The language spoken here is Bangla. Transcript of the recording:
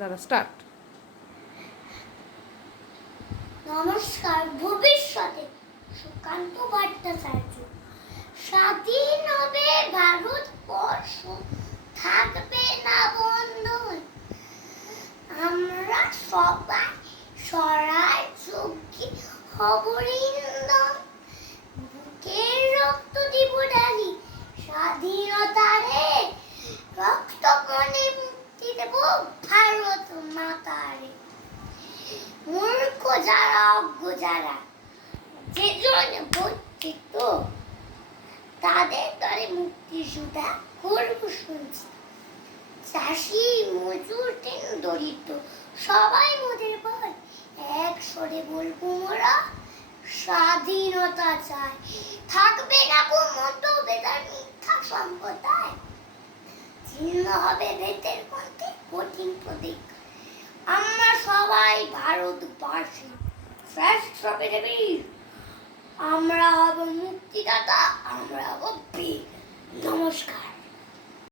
দাঁড়া স্টার্ট। নমস্কার। ভবিষ্যতে সুকান্ত ভট্টাচার্য। স্বাধীন হবে ভারতবর্ষ, থাকবে না বন্ধন। আমরা সবাই সরায় যোগ্যী হব ইন্ধন। বুকের রক্ত দিব ঢালি স্বাধীনতারে, রক্ত মনে মুক্তি দেব ভারত মাতারে। মূর্খ যারা, অজ্ঞ যারা, যে জন বঞ্চিত, তাদের দলে মুক্তি সুধা করব শুনছি। চাষি মজুর ট্রেন দরিদ্র সবাই মোদের ভয়, এক স্বরে বলবো মোরা স্বাধীনতা চাই। থাকবে না গো মতভেদার মিথ্যা সম্প্রদায়, ছিন্ন হবে বেতের পথে কঠিন প্রতিজ্ঞা। আমরা সবাই ভারতবাসী, শ্রেষ্ঠ পৃথিবীর। আমরা হব মুক্তিদাতা, আমরা হব বীর। নমস্কার।